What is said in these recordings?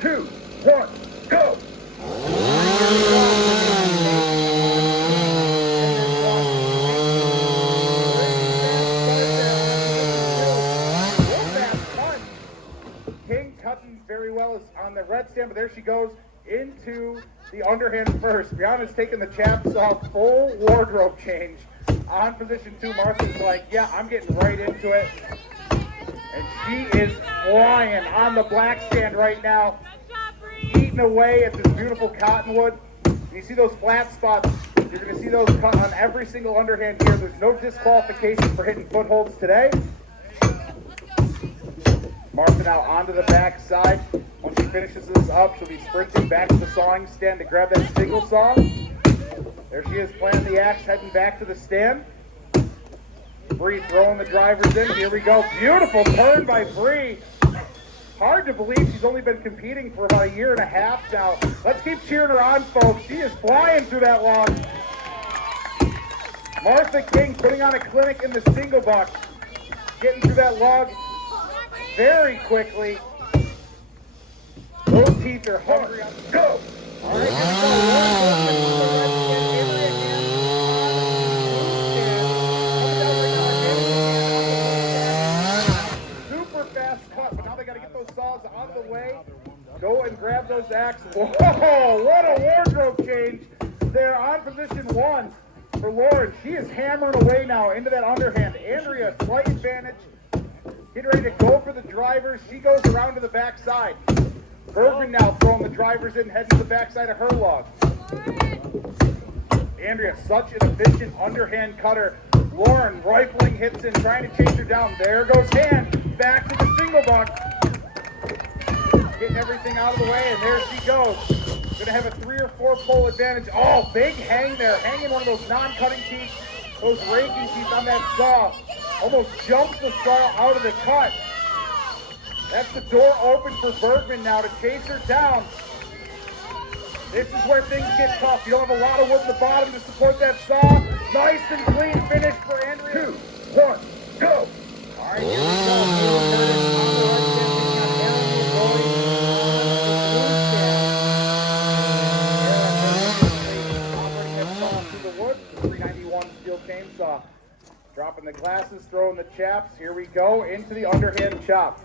2, 1, go! King cutting very well is on the red stand, but there she goes into the underhand first. Brianna's taking the chaps off, full wardrobe change on position 2. Martha's like, yeah, I'm getting right into it. And she is flying on the black stand right now, eating away at this beautiful cottonwood. And you see those flat spots, you're going to see those cut on every single underhand here. There's no disqualification for hitting footholds today. Martha now onto the back side. Once she finishes this up, she'll be sprinting back to the sawing stand to grab that single saw. There she is, planting the axe, heading back to the stand. Bree throwing the drivers in. Here we go. Beautiful turn by Bree. Hard to believe she's only been competing for about a year and a half now. Let's keep cheering her on, folks. She is flying through that log. Martha King putting on a clinic in the single buck. Getting through that log very quickly. Those teeth are hungry. Go! All right, here we go. Super fast cut, but now they got to get those saws out of the way. Go and grab those axes. Whoa, what a wardrobe change. They're on position 1 for Lauren. She is hammering away now into that underhand. Andrea, slight advantage. Getting ready to go for the drivers. She goes around to the backside. Bergman now throwing the drivers in, heading to the backside of her log. Andrea, such an efficient underhand cutter. Lauren rifling hits in, trying to chase her down. There goes hand. Back to the single buck. Getting everything out of the way, and there she goes. Gonna have a 3 or 4 pole advantage. Oh, big hang there. Hanging one of those non-cutting teeth, those raking teeth on that saw. Almost jumps the saw out of the cut. That's the door open for Bergman now to chase her down. This is where things get tough. You don't have a lot of wood at the bottom to support that saw. Nice and clean finish for Andrea. 2, 1, go! All right, here we go. 391 steel chainsaw. Dropping the glasses, throwing the chaps. Here we go into the underhand chop.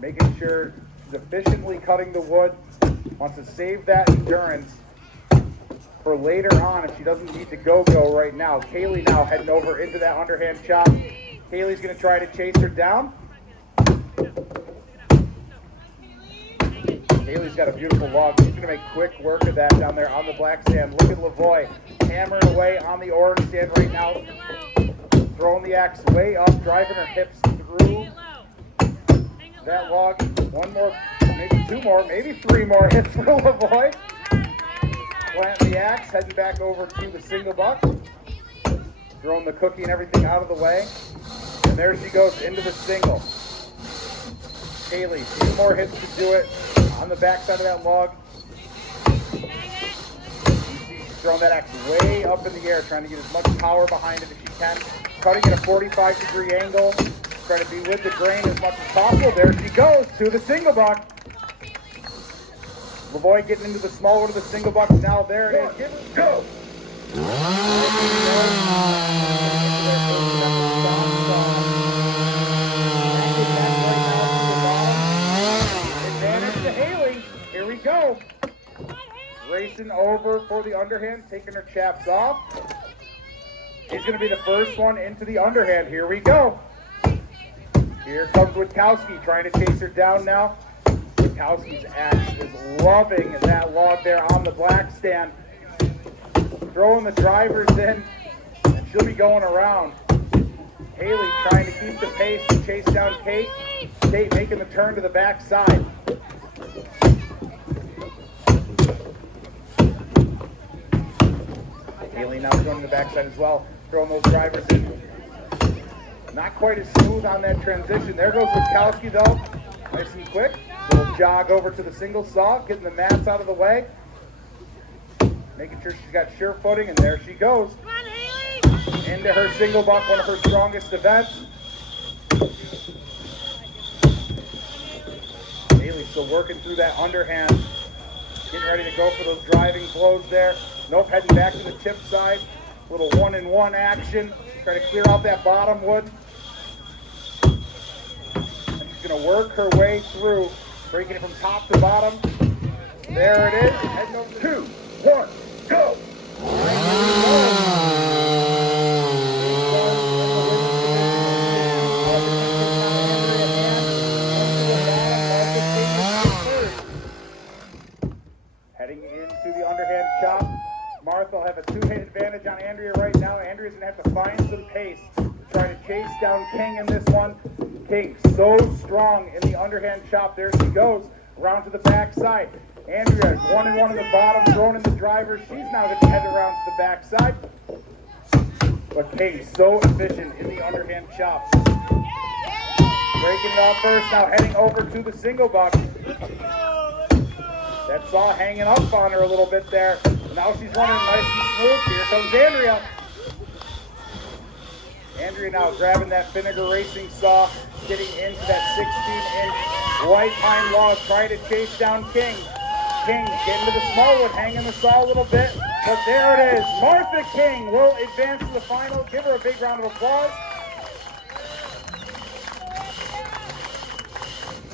Making sure she's efficiently cutting the wood. Wants to save that endurance for later on if she doesn't need to go right now. Kaylee now heading over into that underhand chop. Kaylee's going to try to chase her down. Kaylee's got a beautiful log. She's going to make quick work of that down there on the black stand. Look at Lavoie hammering away on the orange stand right now. Throwing the axe way up, driving her hips through that log. 1 more, maybe 2 more, maybe 3 more hits for Lavoie. Planting the axe, heading back over to the single buck. Throwing the cookie and everything out of the way. And there she goes into the single. Kaylee, 2 more hits to do it on the backside of that log. You see she's throwing that axe way up in the air, trying to get as much power behind it as she can. Cutting at a 45-degree angle. Trying to be with the grain as much as possible. There she goes to the single buck. Lavoie getting into the small one of the single buck. Now there it is. Give it go. Advantage to Haley. Here we go. Racing over for the underhand, taking her chaps off. It's going to be the first one into the underhand. Here we go. Here comes Witkowski trying to chase her down now. Witkowski's axe is loving that log there on the black stand. Throwing the drivers in, and she'll be going around. Haley trying to keep the pace to chase down Kate. Kate making the turn to the back side. Haley now going to the backside as well, throwing those drivers in. Not quite as smooth on that transition. There goes Witkowski though. Nice and quick. Little jog over to the single saw, getting the mats out of the way. Making sure she's got sure footing, and there she goes. Come on, Haley! Into her single buck, one of her strongest events. Haley Okay, so working through that underhand. Getting ready to go for those driving blows there. Nope, heading back to the tip side. Little 1-in-1 action. Try to clear out that bottom wood. And she's going to work her way through, breaking it from top to bottom. There it is. Heading over 2, 1, go. All right, heading into the underhand chop. Martha will have a 2-hit advantage on Andrea right now. Andrea's going to have to find some pace to try to chase down King in this one. King so strong in the underhand chop. There she goes. Around to the backside. Andrea 1-in-1 in the bottom, throwing in the driver. She's now going to head around to the backside. But King so efficient in the underhand chop. Breaking it off first, now heading over to the single buck. That saw hanging up on her a little bit there. Now she's running nice and smooth. Here comes Andrea. Andrea now grabbing that vinegar racing saw, getting into that 16-inch white pine log, trying to chase down King. King getting to the small wood, hanging the saw a little bit, but there it is. Martha King will advance to the final. Give her a big round of applause.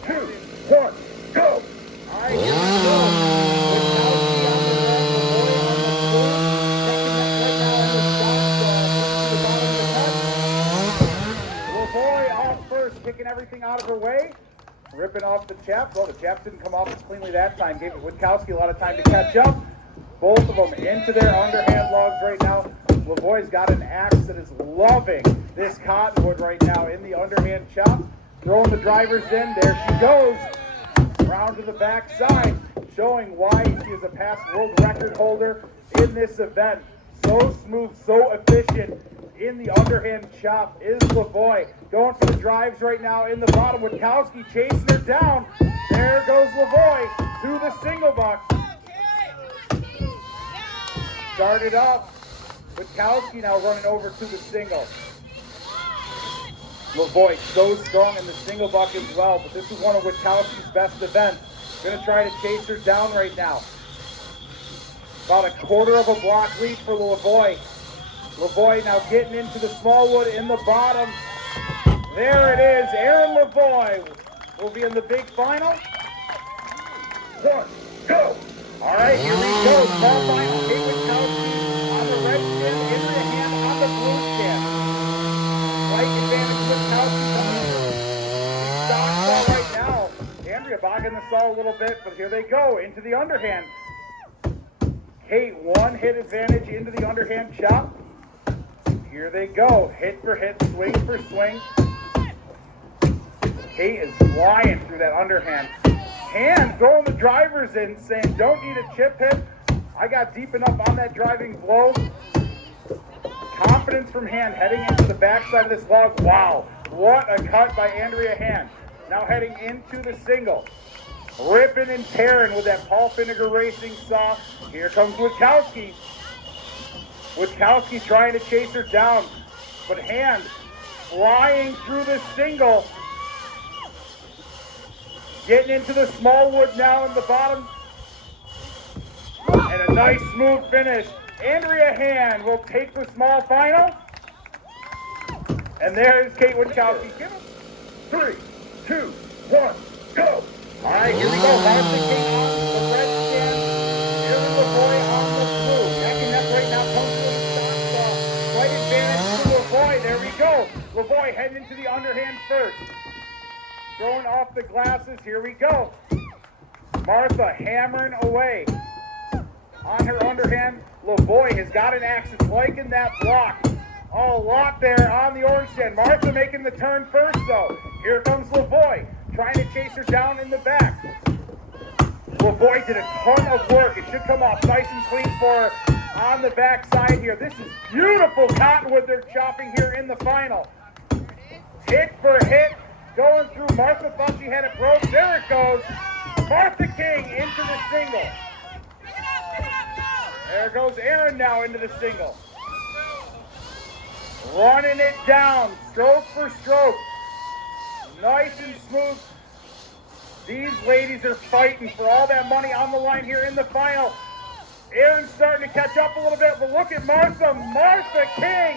2, 1, go. All right, here we go. Kicking everything out of her way, ripping off the chaps. Well, the chaps didn't come off as cleanly that time. Gave Witkowski a lot of time to catch up. Both of them into their underhand logs right now. Lavoie's got an axe that is loving this cottonwood right now in the underhand chop. Throwing the drivers in. There she goes. Round to the backside, showing why she is a past world record holder in this event. So smooth, so efficient in the underhand chop is Lavoie. Going for the drives right now in the bottom. Witkowski chasing her down. There goes Lavoie to the single buck. Started up. Witkowski now running over to the single. Lavoie so strong in the single buck as well, but this is one of Witkowski's best events. Going to try to chase her down right now. About a quarter of a block lead for Lavoie. Lavoie now getting into the small wood in the bottom. There it is. Erin Lavoie will be in the big final. 1, go. All right, here we go. Small final. Kate Witkowski on the red skin. Andrea Hand on the blue skin. Slight advantage Witkowski. Stock saw right now. Andrea bogging the saw a little bit, but here they go into the underhand. Kate, 1-hit advantage into the underhand chop. Here they go, hit for hit, swing for swing. Kate is flying through that underhand. Hand throwing the drivers in, saying, don't need a chip hit. I got deep enough on that driving blow. Confidence from Hand heading into the backside of this log. Wow, what a cut by Andrea Hand. Now heading into the single. Ripping and tearing with that Paul Vinegar Racing saw. Here comes Witkowski. Witkowski trying to chase her down, but Hand flying through the single. Getting into the small wood now in the bottom. And a nice smooth finish. Andrea Hand will take the small final. And there's Kate Witkowski. Give us 3, 2, 1, go. All right, here we go. Martha King on the red skin. Erin Lavoie on the blue. Neck and neck right now comes to the stock saw. Slight advantage to Lavoie. There we go. Lavoie heading into the underhand first. Throwing off the glasses. Here we go. Martha hammering away on her underhand. Lavoie has got an axe. It's liking that block. Oh, a lot there on the orange stand. Martha making the turn first, though. Here comes Lavoie, trying to chase her down in the back. Lavoie did a ton of work. It should come off nice and clean for her on the back side here. This is beautiful cottonwood they're chopping here in the final. Hit for hit, going through. Martha thought she had it broke. There it goes. Martha King into the single. There goes Erin now into the single. Running it down, stroke for stroke. Nice and smooth These ladies are fighting for all that money on the line here in the final. Aaron's starting to catch up a little bit, but look at Martha King.